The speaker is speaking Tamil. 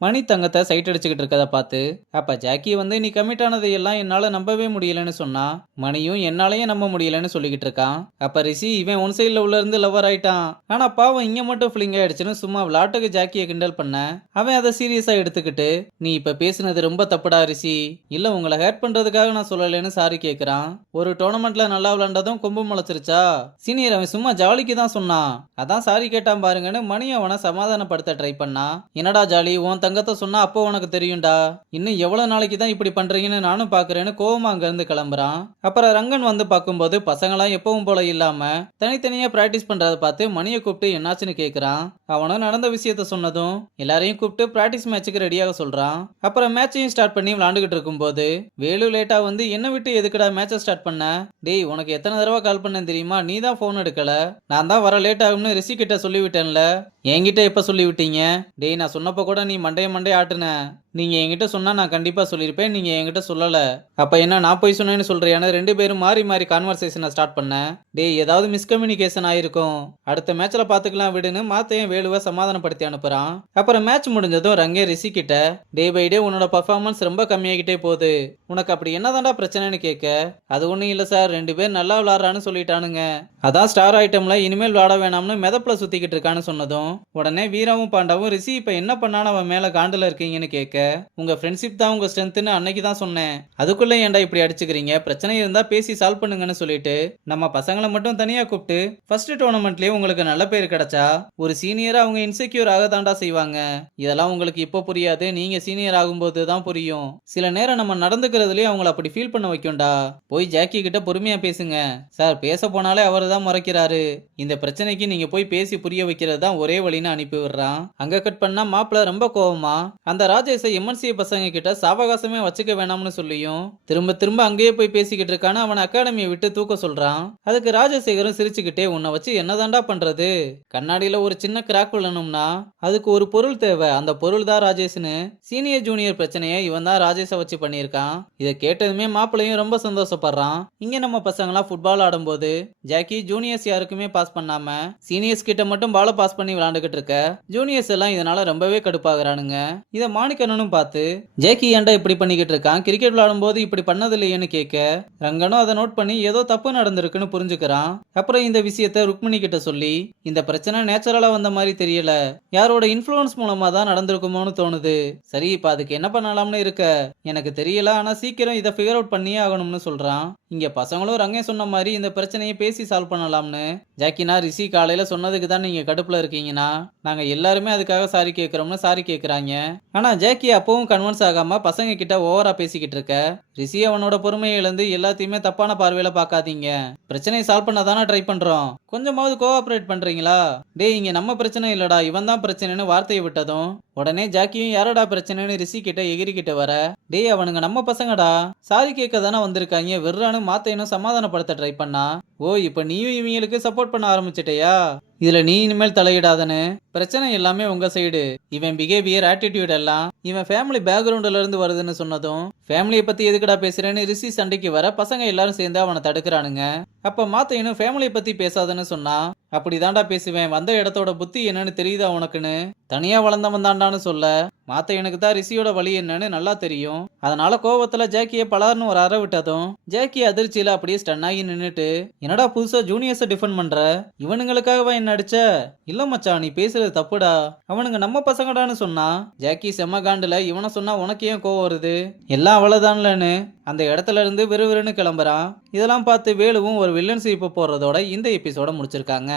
மணி தங்கத்தை சைட் அடிச்சுக்கிட்டு இருக்கத பார்த்து அப்ப ஜாக்கி வந்து நீ கமிட் ஆனதையெல்லாம் என்னால நம்பவே முடியலன்னு சொன்னா. மணியும் என்னாலயும் நம்ப முடியலன்னு சொல்லிக்கிட்டு இருக்கான். அப்ப ரிஷி இவன் ஒன் சைட்ல உள்ள இருந்து லவர் ஆயிட்டான், ஆனா பாவம் இங்க மட்டும் ஃபிளிங் ஆயிடுச்சுன்னு சும்மா விளாட்டுக்கு ஜாக்கியை கிண்டல் பண்ண அவன் அதை சீரியஸா எடுத்துக்கிட்டு நீ இப்ப பேசுனது ரொம்ப தப்புடா ரிஷி, இல்ல உங்களை ஹேட் பண்றதுக்காக நான் சொல்லலைன்னு சாரி கேக்குறான். ஒரு டோர்னமெண்ட்ல நல்லா விளையாண்டதும் கொம்பு முளைச்சிருச்சா? சீனியர் அவன் சும்மா ஜாலிக்கு தான் சொன்னான், அதான் சாரி கேட்டான் பாருங்கன்னு மணி அவனை சமாதானப்படுத்த ட்ரை பண்ணா. என்னடா ஜாலி, உன் தங்கத்தை சொன்னா அப்போ உனக்கு தெரியும்டா, இன்னும் எவ்வளவு நாளைக்கு தான் இப்படி பண்றீங்கன்னு நானும் பாக்குறேன்னு கோவமா அங்க இருந்து கிளம்புறான். அப்புறம் ரங்கன் வந்து பார்க்கும்போது பசங்களாம் எப்பவும் போல இல்லாம தனித்தனியா பிராக்டிஸ் பண்றத பார்த்து மணியை கூப்பிட்டு என்னாச்சுன்னு கேக்குறான். அவனும் நடந்த விஷயத்த சொன்னதும் எல்லாரையும் கூப்பிட்டு பிராக்டிஸ் மேட்சுக்கு ரெடியாக சொல்றான். அப்புறம் மேட்சையும் ஸ்டார்ட் பண்ணி விளாண்டுகிட்டு இருக்கும்போது வேலு லேட்டா வந்து என்ன விட்டு எதுக்குடா மேட்சை ஸ்டார்ட் பண்ண? டேய் உனக்கு எத்தனை தடவை கால் பண்ணேன் தெரியுமா, நீ தான் போன் எடுக்கல, நான் தான் வர லேட் ஆகும்னு ரிஷி கிட்ட சொல்லிவிட்டேன்ல, என்கிட்ட எப்ப சொல்லி விட்டீங்க? டேய் நான் சொன்னப்ப கூட நீ மண்டைய ஆட்டுன, நீங்க என்கிட்ட சொன்னா நான் கண்டிப்பா சொல்லியிருப்பேன், நீங்க என்கிட்ட சொல்லல, அப்ப என்ன நான் போய் சொன்னேன்னு சொல்றியான்னு ரெண்டு பேரும் மாறி மாறி கான்வர்சேஷனை ஸ்டார்ட் பண்ண. டேய் ஏதாவது மிஸ்கம்யூனிகேஷன் ஆயிருக்கும், அடுத்த மேட்ச்ல பாத்துக்கலாம் விடுன்னு மாத்தையும் வேலுவை சமாதானப்படுத்தி அனுப்புறான். அப்புறம் மேட்ச் முடிஞ்சதும் ரங்கே ரிஷி கிட்ட டே பை டே உன்னோட பர்ஃபார்மன்ஸ் ரொம்ப கம்மியாகிட்டே போகுது, உனக்கு அப்படி என்னதான்டா பிரச்சனைன்னு கேட்க, அது ஒண்ணும் இல்ல சார், ரெண்டு பேர் நல்லா விளாடுறான்னு சொல்லிட்டானுங்க, அதான் ஸ்டார் ஐட்டம்ல இனிமேல் விளாட வேணாம்னு மெதப்புல சுத்திக்கிட்டு இருக்கான்னு சொன்னதும் உடனே வீராவும் பாண்டாவும் ரிஷி இப்ப என்ன பண்ணான்னு அவன் மேல காண்டுல இருக்கீங்கன்னு கேட்க, உங்க ஃப்ரெண்ட்ஷிப் தான் உங்க ஸ்ட்ரென்த்னு அன்னைக்கு தான் சொன்னேன், அதுக்குள்ள ஏன்டா இப்படி அடிச்சுக்கிறீங்க, பிரச்சனை இருந்தா பேசி சால்வ் பண்ணுங்கன்னு சொல்லிட்டு நம்ம பசங்களை மட்டும் தனியா கூப்பிட்டு ஃபர்ஸ்ட் டோர்னமெண்ட்லயே உங்களுக்கு நல்ல பேர் கிடைச்சா ஒரு சீனியரா அவங்க இன்செக்யூர் ஆக தாண்டா செய்வாங்க, இதெல்லாம் உங்களுக்கு இப்போ புரியாது, நீங்க சீனியர் ஆகும்போது தான் புரியும், சில நேரம் நம்ம நடந்துக்கிறதுலயே அவங்கள அப்படி ஃபீல் பண்ண வைக்கும்டா, போய் ஜாக்கி கிட்ட பொறுமையா பேசுங்க சார், பேச போனாலே அவர் தான் முறைக்கிறாரு, இந்த பிரச்சனைக்கு நீங்க போய் பேசி புரிய வைக்கிறது தான் ஒரே வழின்னு அனுப்பி விடுறான். அங்க கட் பண்ணா மாப்பிள்ள ரொம்ப கோவமா அந்த ராஜேஷை எம்என்சி பசங்க கிட்ட சாவகாசமே வச்சுக்க வேணாம்னு சொல்லியும் திரும்ப திரும்ப அங்கேயே போய் பேசிக்கிட்டு இருக்கான்னு அவன் அகாடமியை விட்டு தூக்க சொல்றான். அதுக்கு ராஜசேகரும் சிரிச்சுக்கிட்டே உன்னை வச்சு என்னதாண்டா பண்றது, கண்ணாடியில ஒரு சின்ன கிராக் விழணும்னா அதுக்கு ஒரு பொருள் தேவை, அந்த பொருள் தான் ராஜேஷ்னு சீனியர் ஜூனியர் பிரச்சனையை இவன் தான் ராஜேஷை வச்சு பண்ணியிருக்கான். இதை கேட்டதுமே மாப்பிள்ளையும் ரொம்ப சந்தோஷப்படுறான். இங்க நம்ம பசங்களாம் ஃபுட்பால் ஆடும்போது ஜாக்கி ஜூனியர்ஸ் யாருக்குமே பாஸ் பண்ணாம சீனியர்ஸ் கிட்ட மட்டும் பால பாஸ் பண்ணி விளையாண்டுகிட்டு இருக்க ஜூனியர்ஸ் எல்லாம் இதனால ரொம்பவே கடுப்பாகிறானுங்க. இத மாணிக்கனும் பார்த்து ஜாக்கி ஏன்டா இப்படி பண்ணிக்கிட்டு இருக்கான், கிரிக்கெட் விளையாடும் போது இப்படி பண்ணது இல்லையேன்னு கேட்க ரங்கனும் அதை நோட் பண்ணி ஏதோ தப்பு நடந்திருக்குன்னு புரிஞ்சுக்கிறான். அப்புறம் இந்த விஷயத்த ருக்மிணி கிட்ட சொல்லி இந்த பிரச்சனை நேச்சுரலா வந்த மாதிரி தெரியல, யாரோட இன்ஃப்ளூயன்ஸ் மூலமா தான் நடந்திருக்குமோன்னு தோணுது, சரி இப்ப அதுக்கு என்ன பண்ணலாம்னு இருக்க எனக்கு தெரியல, ஆனா சீக்கிரம் இதை ஃபிகர் அவுட் பண்ணியே ஆகணும்னு சொல்றான். இங்க பசங்களும் ரங்கே சொன்ன மாதிரி இந்த பிரச்சனையை பேசி சால்வ் பண்ணலாம்னு ஜாக்கினா ரிஷி காலையில சொன்னதுக்கு தான் நீங்க கடுப்புல இருக்கீங்கன்னா நாங்க எல்லாருமே அதுக்காக சாரி கேட்கிறோம்னு சாரி கேட்கறாங்க. ஆனா ஜாக்கி அப்பவும் கன்வென்ஸ் ஆகாம பசங்க கிட்ட ஓவரா பேசிக்கிட்டு இருக்க ரிஷி அவனோட பொறுமையை இழந்து எல்லாத்தையுமே தப்பான பார்வையில பாக்காதீங்க, பிரச்சனையை சால்வ் பண்ண தானே ட்ரை பண்றோம், கொஞ்சமாவது கோஆபரேட் பண்றீங்களா, டேய் இங்க நம்ம பிரச்சனை இல்லடா இவன் தான் பிரச்சனைன்னு வார்த்தையை விட்டதும் உடனே ஜாக்கியும் யாரோடா பிரச்சனைன்னு ரிஷி கிட்ட எகிரிக்கிட்ட வர, டேய் அவனுங்க நம்ம பசங்கடா சாரி கேட்க தானே வந்திருக்காங்க வெறுறானு மாத்தையனும் சமாதானப்படுத்த ட்ரை பண்ணா. ஓ இப்ப நீயும் இவங்களுக்கு சப்போர்ட் பண்ண ஆரம்பிச்சிட்டயா, இதுல நீ இனிமேல் தலையிடாதன்னு, பிரச்சனை எல்லாமே உங்க சைடு, இவன் பிஹேவியர் ஆட்டிடியூட் எல்லாம் இவன் ஃபேமிலி பேக்ரவுண்ட்ல இருந்து வருதுன்னு சொன்னதும் ஃபேமிலியை பத்தி எதுக்குடா பேசுறேன்னு ரிஷி சண்டைக்கு வர பசங்க எல்லாரும் சேர்ந்து அவனை தடுக்கிறானுங்க. அப்ப மாத்தையனும் ஃபேமிலியை பத்தி பேசாதன்னு சொன்னா, அப்படிதான்டா பேசுவேன், வந்த இடத்தோட புத்தி என்னன்னு தெரியுதா உனக்குன்னு, தனியா வளர்ந்தவன் தாண்டான்னு சொல்ல மாத்தையனுக்கு தான் ரிஷியோட வழி என்னன்னு நல்லா தெரியும். அதனால கோவத்துல ஜாக்கிய பலார்னு ஒரு அற விட்டதும் ஜாக்கி அதிர்ச்சியில அப்படியே ஸ்டன் ஆகி நின்னுட்டு என்னடா புதுசா ஜூனியர்ஸை டிஃபெண்ட் பண்ற, இவனுங்களுக்காகவா என்ன அடிச்ச, இல்ல மச்சான் நீ பேசுறது தப்புடா, அவனுங்க நம்ம பசங்கடான்னு சொன்னா ஜாக்கி செம்ம காண்டுல இவனை சொன்னா உனக்கு ஏன் கோவம் வருது, எல்லாம் அவ்வளவுதான்லன்னு அந்த இடத்துல இருந்து விறுவிறுன்னு கிளம்புறான். இதெல்லாம் பார்த்து வேலுவும் ஒரு வில்லன் சிரிப்பு போடுறதோட இந்த எபிசோட முடிச்சிருக்காங்க.